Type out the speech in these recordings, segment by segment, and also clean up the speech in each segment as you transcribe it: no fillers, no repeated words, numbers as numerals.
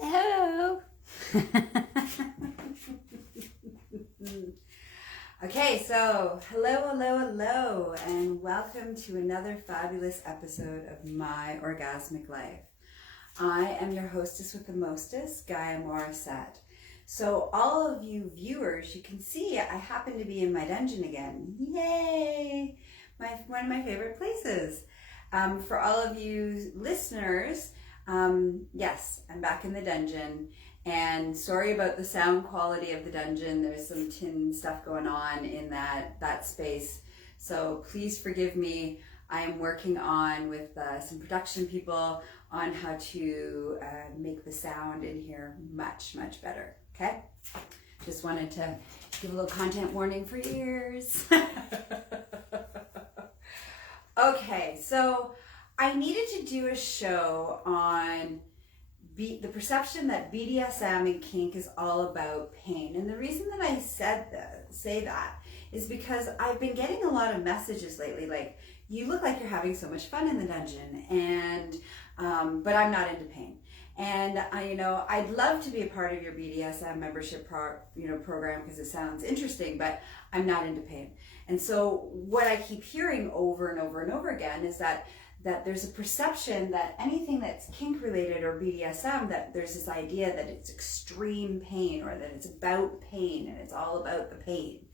Hello. Okay, so hello, and welcome to another fabulous episode of My Orgasmic Life. I am your hostess with the mostest, Gaia Morrissette. So all of you viewers, you can see I happen to be in my dungeon again. Yay! One of my favorite places. For all of you listeners, yes, I'm back in the dungeon, and sorry about the sound quality of the dungeon. There's some tin stuff going on in that space, so please forgive me. I am working on with some production people on how to make the sound in here much better. Okay, just wanted to give a little content warning for your ears. Okay, so I needed to do a show on the perception that BDSM and kink is all about pain. And the reason that I say that is because I've been getting a lot of messages lately, like, you look like you're having so much fun in the dungeon, and but I'm not into pain. And I'd love to be a part of your BDSM membership program because it sounds interesting, but I'm not into pain. And so what I keep hearing over and over again is that there's a perception that anything that's kink related or BDSM, that there's this idea that it's extreme pain, or that it's about pain and it's all about the pain.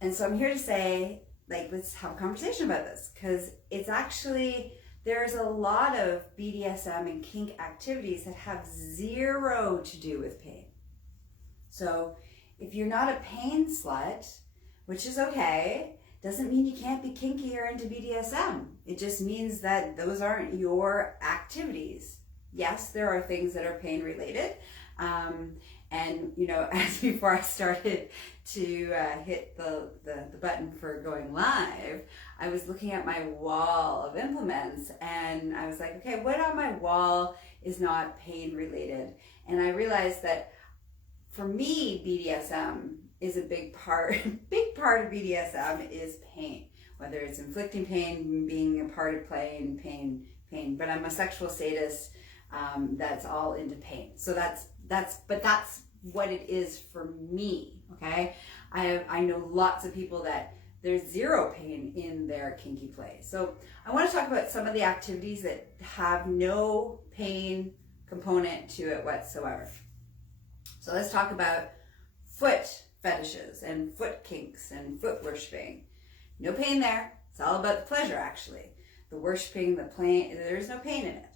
And so I'm here to say, like, let's have a conversation about this, because it's actually, there's a lot of BDSM and kink activities that have zero to do with pain. So if you're not a pain slut, which is okay, doesn't mean you can't be kinky or into BDSM. It just means that those aren't your activities. Yes, there are things that are pain related. And as before I started to hit the button for going live, I was looking at my wall of implements, and I was like, okay, what on my wall is not pain related? And I realized that for me, BDSM is a big part of BDSM is pain, whether it's inflicting pain, being a part of play and pain. But I'm a sexual sadist that's all into pain. So that's what it is for me. Okay, I know lots of people that there's zero pain in their kinky play. So I want to talk about some of the activities that have no pain component to it whatsoever. So let's talk about foot fetishes and foot kinks and foot worshiping. No pain there. It's all about the pleasure, actually. The worshiping, the playing, there's no pain in it.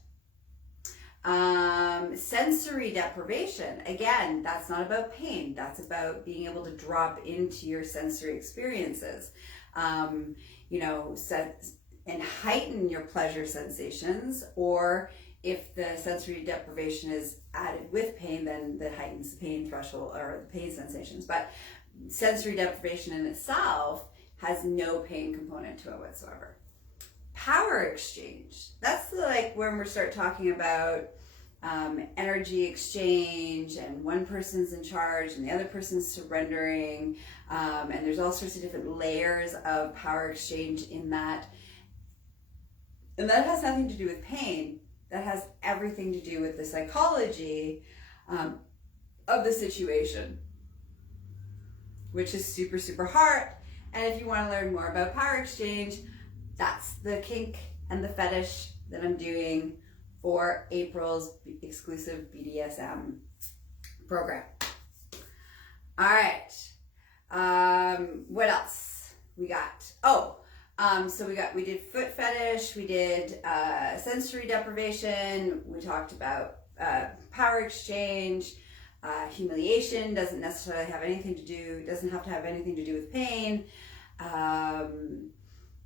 Sensory deprivation, again, that's not about pain. That's about being able to drop into your sensory experiences, and heighten your pleasure sensations. Or if the sensory deprivation is added with pain, then that heightens the pain threshold or the pain sensations. But sensory deprivation in itself has no pain component to it whatsoever. Power exchange, that's like when we start talking about energy exchange, and one person's in charge and the other person's surrendering, and there's all sorts of different layers of power exchange in that. And that has nothing to do with pain. That has everything to do with the psychology of the situation, which is super hard. And if you want to learn more about power exchange, that's the kink and the fetish that I'm doing for April's exclusive BDSM program. All right. What else we got? We did foot fetish, we did sensory deprivation, we talked about power exchange, humiliation doesn't necessarily have anything to do, doesn't have to have anything to do with pain.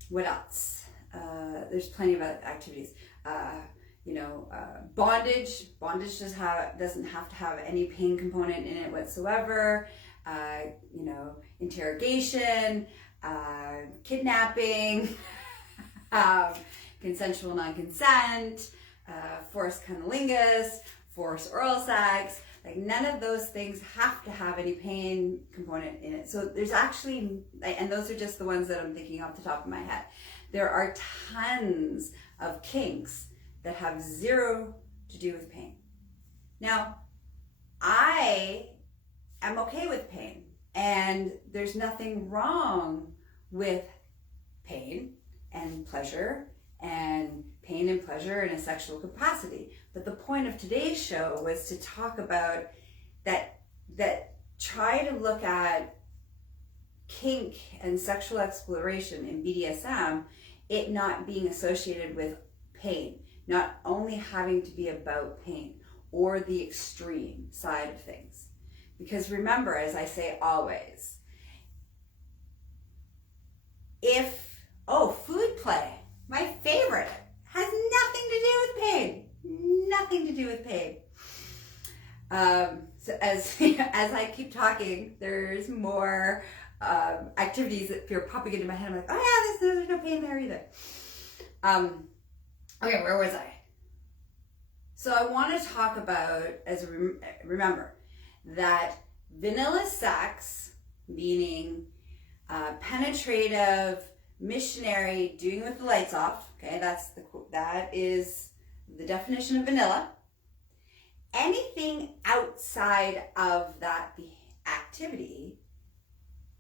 What else? There's plenty of other activities. Bondage doesn't have to have any pain component in it whatsoever. Interrogation, kidnapping, consensual non-consent, forced cunnilingus, forced oral sex. Like, none of those things have to have any pain component in it. So there's actually, and those are just the ones that I'm thinking off the top of my head. There are tons of kinks that have zero to do with pain. Now, I am okay with pain, and there's nothing wrong with pain and pleasure, and pain and pleasure in a sexual capacity. But the point of today's show was to talk about that try to look at kink and sexual exploration in BDSM, it not being associated with pain, not only having to be about pain or the extreme side of things. Because remember, as I say always, food play, my favorite, has nothing to do with pain. Nothing to do with pain. So as I keep talking, there's more activities that are popping into my head. I'm like, oh yeah, there's no pain there either. Okay, where was I? So I want to talk about, remember, that vanilla sex, meaning penetrative, missionary, doing it with the lights off. Okay, that is the definition of vanilla. Anything outside of that activity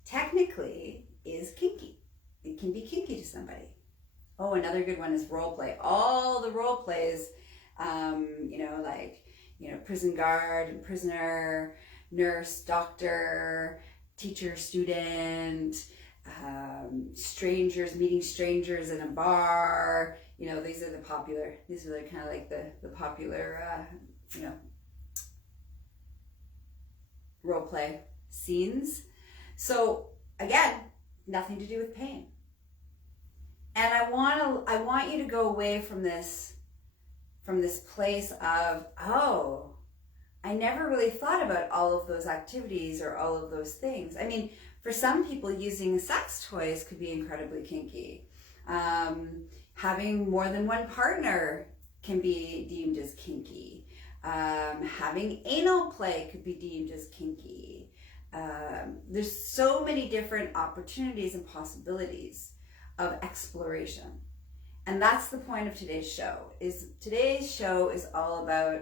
technically is kinky. It can be kinky to somebody. Oh, another good one is role play. All the role plays, prison guard and prisoner, nurse, doctor, teacher, student, strangers, meeting strangers in a bar. These are kind of like the popular, role play scenes. So again, nothing to do with pain. And I want you to go away from this place of, oh, I never really thought about all of those activities or all of those things. I mean, for some people, using sex toys could be incredibly kinky. Having more than one partner can be deemed as kinky. Having anal play could be deemed as kinky. There's so many different opportunities and possibilities of exploration. And that's the point of today's show. Today's show is all about,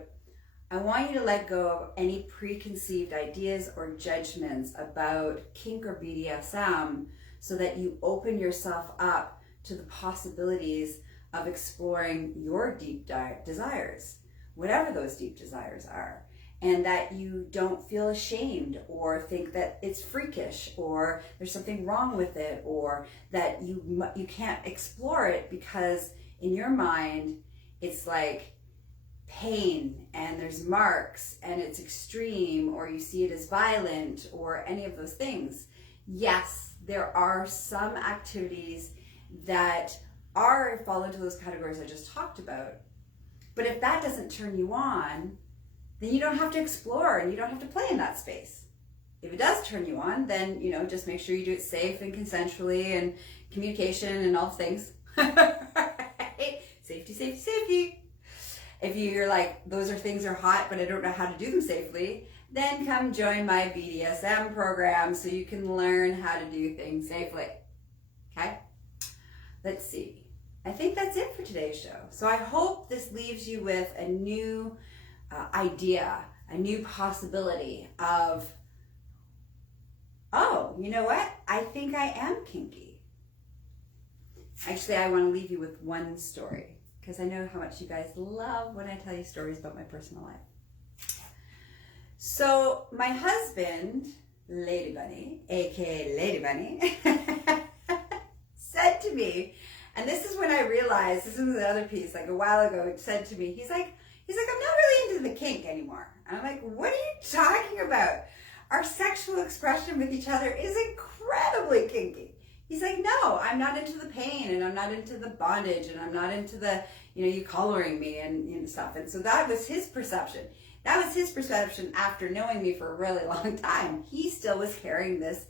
I want you to let go of any preconceived ideas or judgments about kink or BDSM so that you open yourself up to the possibilities of exploring your deep desires, whatever those deep desires are, and that you don't feel ashamed or think that it's freakish or there's something wrong with it, or that you can't explore it because in your mind it's like pain and there's marks and it's extreme, or you see it as violent or any of those things. Yes, there are some activities that fall into those categories I just talked about. But if that doesn't turn you on, then you don't have to explore and you don't have to play in that space. If it does turn you on, then, just make sure you do it safe and consensually and communication and all things. Right? Safety, safety, safety. If you're like, things are hot, but I don't know how to do them safely, then come join my BDSM program so you can learn how to do things safely. Okay? Let's see. I think that's it for today's show. So I hope this leaves you with a new idea, a new possibility of, oh, you know what? I think I am kinky. Actually, I want to leave you with one story because I know how much you guys love when I tell you stories about my personal life. So my husband, Lady Bunny, aka Lady Bunny, said to me, and this is when I realized, this is the other piece, like a while ago, it said to me, he's like, I'm not really into the kink anymore. And I'm like, what are you talking about? Our sexual expression with each other is incredibly kinky. He's like, no, I'm not into the pain, and I'm not into the bondage, and I'm not into the, you collaring me and stuff. And so that was his perception. That was his perception after knowing me for a really long time. He still was carrying this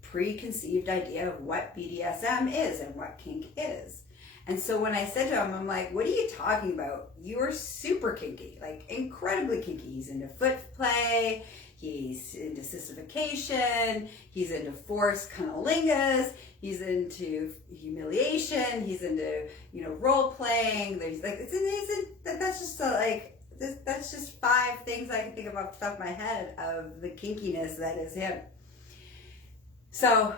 preconceived idea of what BDSM is and what kink is. And so when I said to him, I'm like, what are you talking about? You're super kinky, like incredibly kinky. He's into foot play, he's into sissification, he's into forced cunnilingus, he's into humiliation, he's into, role playing. There's like, that's just that's just 5 things I can think of off the top of my head of the kinkiness that is him. So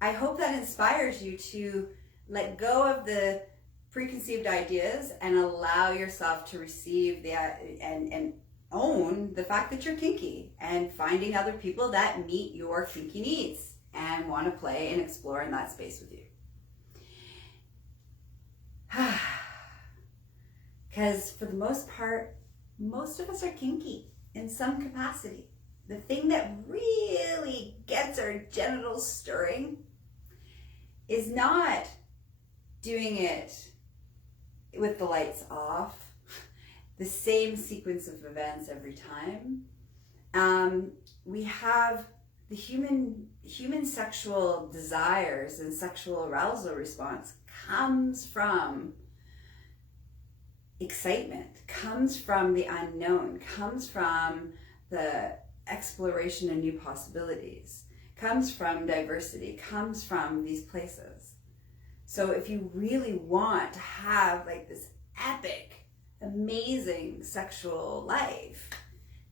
I hope that inspires you to let go of the preconceived ideas and allow yourself to receive and own the fact that you're kinky, and finding other people that meet your kinky needs and want to play and explore in that space with you. Because for the most part, most of us are kinky in some capacity. The thing that really gets our genitals stirring is not doing it with the lights off, the same sequence of events every time. We have the human sexual desires and sexual arousal response comes from excitement, comes from the unknown, comes from the exploration of new possibilities, comes from diversity, comes from these places. So if you really want to have like this epic, amazing sexual life,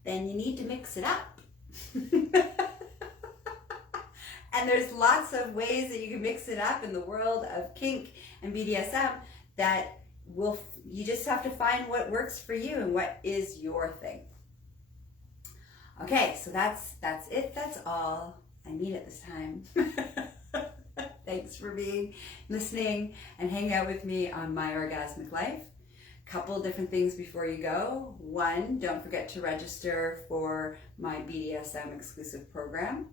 then you need to mix it up. And there's lots of ways that you can mix it up in the world of kink and BDSM that you just have to find what works for you and what is your thing. Okay, so that's it. That's all I need at this time. Thanks for listening and hanging out with me on My Orgasmic Life. Couple different things before you go. 1, don't forget to register for my BDSM exclusive program,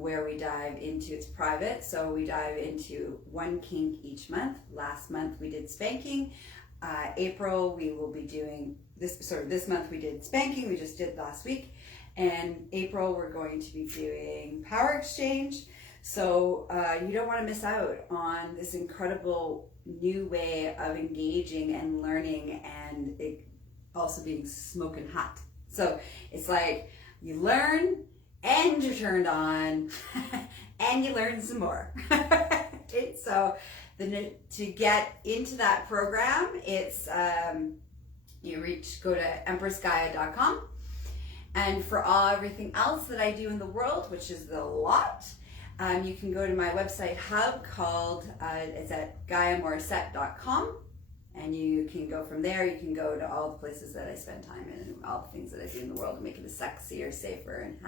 where we dive into, it's private, so we dive into 1 kink each month. Last month we did spanking. April we will be doing this month we did spanking, we just did last week. And April we're going to be doing power exchange. So you don't want to miss out on this incredible new way of engaging and learning, and it also being smoking hot. So it's like you learn and you're turned on and you learn some more. Okay, so to get into that program, it's go to empressgaia.com, and for everything else that I do in the world, which is a lot, you can go to my website hub called it's at GaiaMorrissette.com, and you can go from there. You can go to all the places that I spend time in and all the things that I do in the world to make it a sexier, safer, and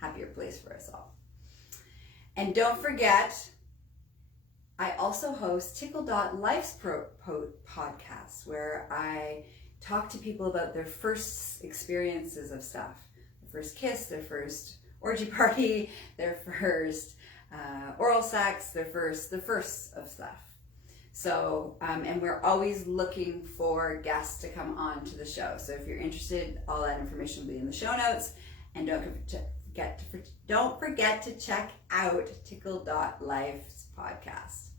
happier place for us all. And don't forget, I also host Tickle.life's podcast, where I talk to people about their first experiences of stuff. Their first kiss, their first orgy party, their first oral sex, their first of stuff. So, and we're always looking for guests to come on to the show. So if you're interested, all that information will be in the show notes. And don't forget to check out Tickle.life's podcast.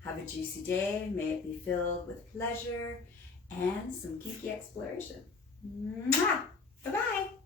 Have a juicy day. May it be filled with pleasure and some kinky exploration. Mwah! Bye-bye.